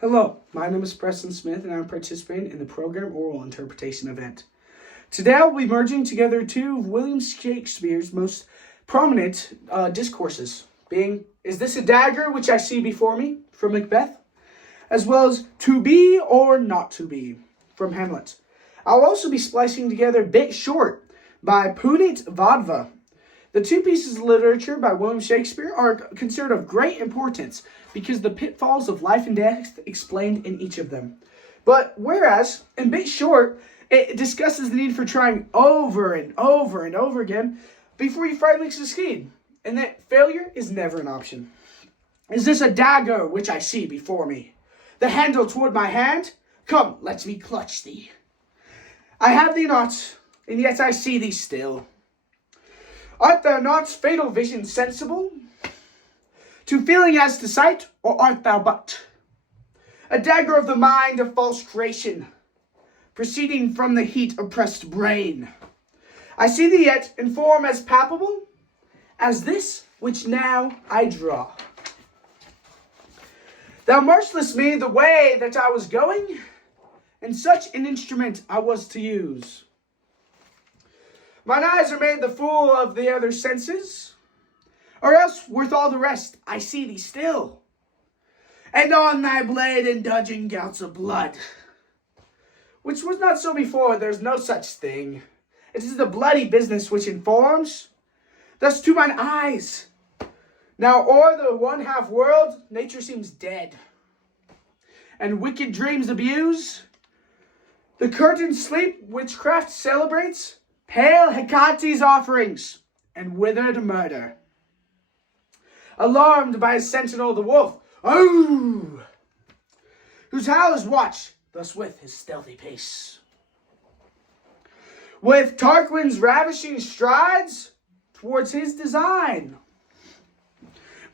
Hello, my name is Preston Smith and I'm participating in the program Oral Interpretation event. Today I'll be merging together two of William Shakespeare's most prominent discourses, being, "Is this a dagger which I see before me?" from Macbeth, as well as "To be or not to be" from Hamlet. I'll also be splicing together Bit Short by Punit Vadva. The two pieces of literature by William Shakespeare are considered of great importance because the pitfalls of life and death explained in each of them. But whereas in Bit Short, it discusses the need for trying over and over and over again before you finally succeed, and that failure is never an option. "Is this a dagger which I see before me? The handle toward my hand? Come, let me clutch thee. I have thee not, and yet I see thee still. Art thou not, fatal vision, sensible to feeling as to sight, or art thou but a dagger of the mind of false creation, proceeding from the heat oppressed brain? I see thee yet in form as palpable as this which now I draw. Thou marshallest me the way that I was going, and such an instrument I was to use. Mine eyes are made the fool of the other senses, or else worth all the rest I see thee still, and on thy blade indulging gouts of blood, which was not so before. There's no such thing. It is the bloody business which informs. Thus to mine eyes, now o'er the one half world, nature seems dead, and wicked dreams abuse. The curtained sleep witchcraft celebrates, pale Hecate's offerings, and withered murder. Alarmed by his sentinel the wolf, oh, whose howl is watched thus with his stealthy pace. With Tarquin's ravishing strides towards his design,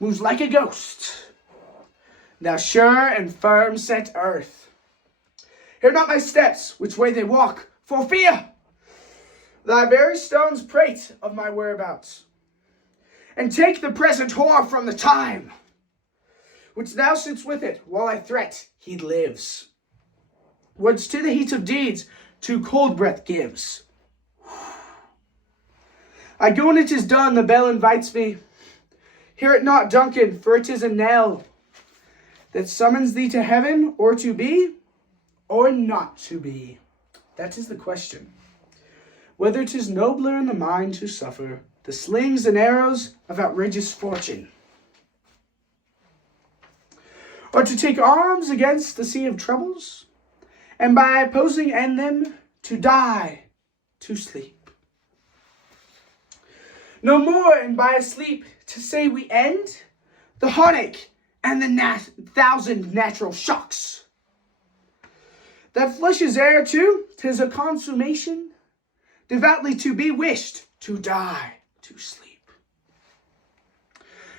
moves like a ghost, thou sure and firm set earth. Hear not my steps, which way they walk, for fear thy very stones prate of my whereabouts, and take the present whore from the time, which now sits with it, while I threat he lives, which to the heat of deeds too cold breath gives. I go when it is done, the bell invites me. Hear it not, Duncan, for it is a knell that summons thee to heaven, or to be, or not to be. That is the question. Whether it is nobler in the mind to suffer the slings and arrows of outrageous fortune, or to take arms against the sea of troubles, and by opposing end them, to die, to sleep. No more, and by a sleep to say we end the heartache and the thousand natural shocks. That flesh is heir to, 'tis a consummation, devoutly to be wished, to die, to sleep.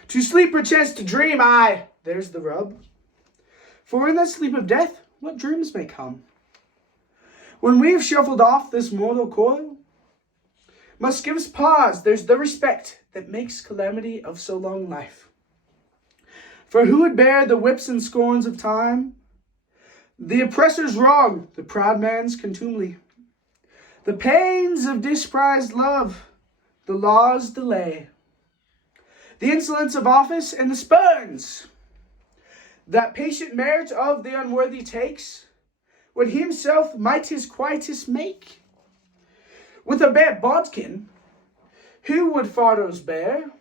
To sleep perchance to dream, aye, there's the rub. For in that sleep of death, what dreams may come? When we have shuffled off this mortal coil, must give us pause, there's the respect that makes calamity of so long life. For who would bear the whips and scorns of time, the oppressor's wrong, the proud man's contumely, the pains of disprized love, the law's delay, the insolence of office, and the spurns that patient merit of the unworthy takes, when he himself might his quietus make? With a bare bodkin, who would fardows bear,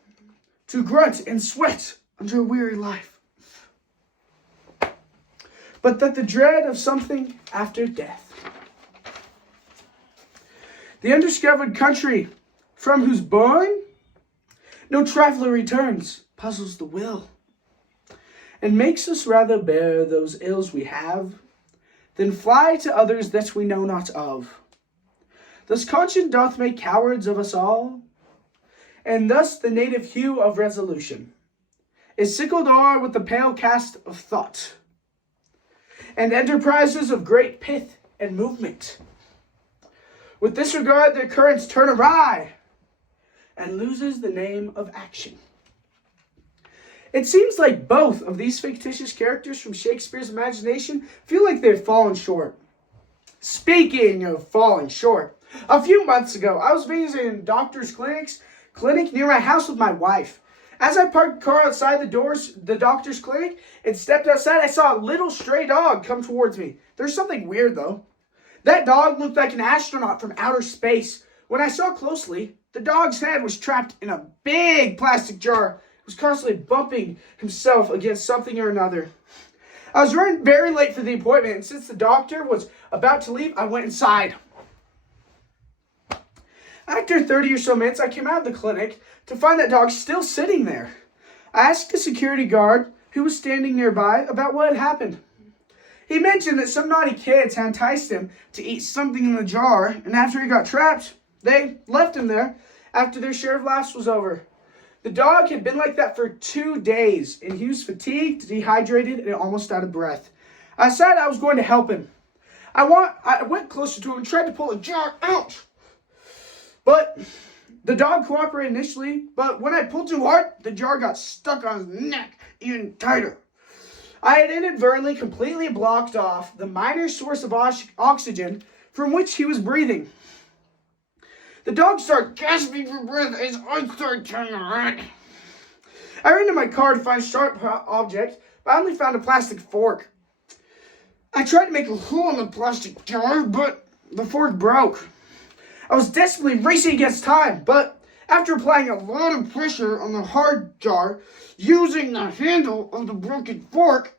to grunt and sweat under a weary life? But that the dread of something after death, the undiscovered country from whose bourne no traveler returns, puzzles the will, and makes us rather bear those ills we have than fly to others that we know not of. Thus conscience doth make cowards of us all, and thus the native hue of resolution is sickled o'er with the pale cast of thought, and enterprises of great pith and movement with this regard their currents turn awry, and loses the name of action. It seems like both of these fictitious characters from Shakespeare's imagination feel like they've fallen short. Speaking of falling short, a few months ago, I was visiting a doctor's clinic near my house with my wife. As I parked the car outside the doctor's clinic, and stepped outside, I saw a little stray dog come towards me. There's something weird though. That dog looked like an astronaut from outer space. When I saw closely, the dog's head was trapped in a big plastic jar. It was constantly bumping himself against something or another. I was running very late for the appointment, and since the doctor was about to leave, I went inside. After 30 or so minutes, I came out of the clinic to find that dog still sitting there. I asked a security guard who was standing nearby about what had happened. He mentioned that some naughty kids had enticed him to eat something in the jar, and after he got trapped, they left him there after their share of laughs was over. The dog had been like that for 2 days, and he was fatigued, dehydrated, and almost out of breath. I decided I was going to help him. I went closer to him and tried to pull the jar out. But the dog cooperated initially, but when I pulled too hard, the jar got stuck on his neck even tighter. I had inadvertently completely blocked off the minor source of oxygen from which he was breathing. The dog started gasping for breath as I started turning red. I ran to my car to find a sharp object, but I only found a plastic fork. I tried to make a hole in the plastic jar, but the fork broke. I was desperately racing against time, but after applying a lot of pressure on the hard jar, using the handle of the broken fork,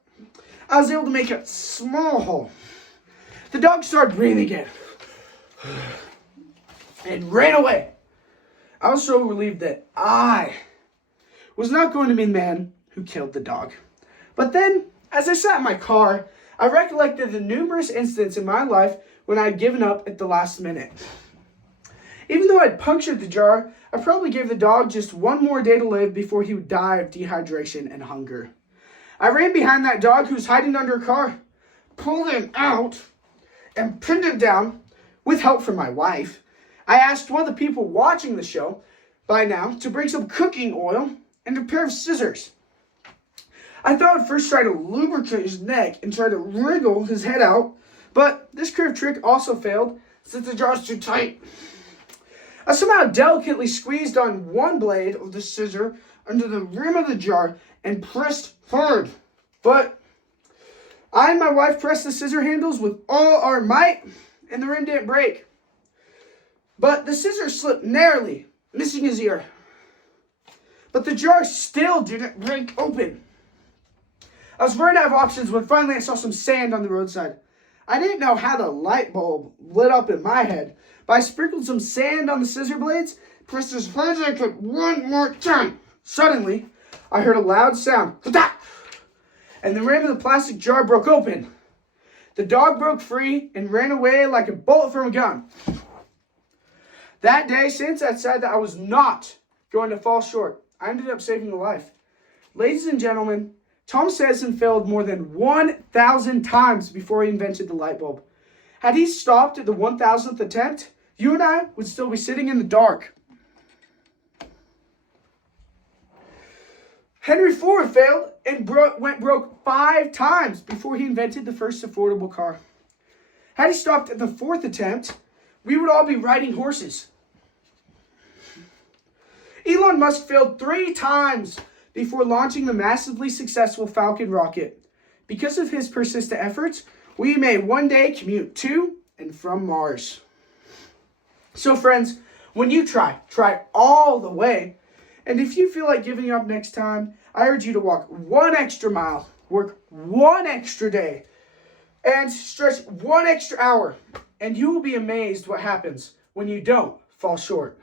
I was able to make a small hole. The dog started breathing again and ran away. I was so relieved that I was not going to be the man who killed the dog. But then, as I sat in my car, I recollected the numerous incidents in my life when I had given up at the last minute. Even though I'd punctured the jar, I probably gave the dog just one more day to live before he would die of dehydration and hunger. I ran behind that dog who was hiding under a car, pulled him out, and pinned him down with help from my wife. I asked one of the people watching the show by now to bring some cooking oil and a pair of scissors. I thought I'd first try to lubricate his neck and try to wriggle his head out, but this curved trick also failed since the jar was too tight. I somehow delicately squeezed on one blade of the scissor under the rim of the jar and pressed hard. But I and my wife pressed the scissor handles with all our might, and the rim didn't break. But the scissor slipped narrowly, missing his ear. But the jar still didn't break open. I was running out of options when finally I saw some sand on the roadside. I didn't know how the light bulb lit up in my head, but I sprinkled some sand on the scissor blades, pressed as hard as I could one more time. Suddenly, I heard a loud sound, and the rim of the plastic jar broke open. The dog broke free and ran away like a bullet from a gun. That day, since I decided that I was not going to fall short, I ended up saving a life. Ladies and gentlemen, Thomas Edison failed more than 1,000 times before he invented the light bulb. Had he stopped at the 1,000th attempt, you and I would still be sitting in the dark. Henry Ford failed and went broke 5 times before he invented the first affordable car. Had he stopped at the 4th attempt, we would all be riding horses. Elon Musk failed 3 times before launching the massively successful Falcon rocket. Because of his persistent efforts, we may one day commute to and from Mars. So friends, when you try all the way. And if you feel like giving up next time, I urge you to walk 1 extra mile, work 1 extra day, and stretch 1 extra hour. And you will be amazed what happens when you don't fall short.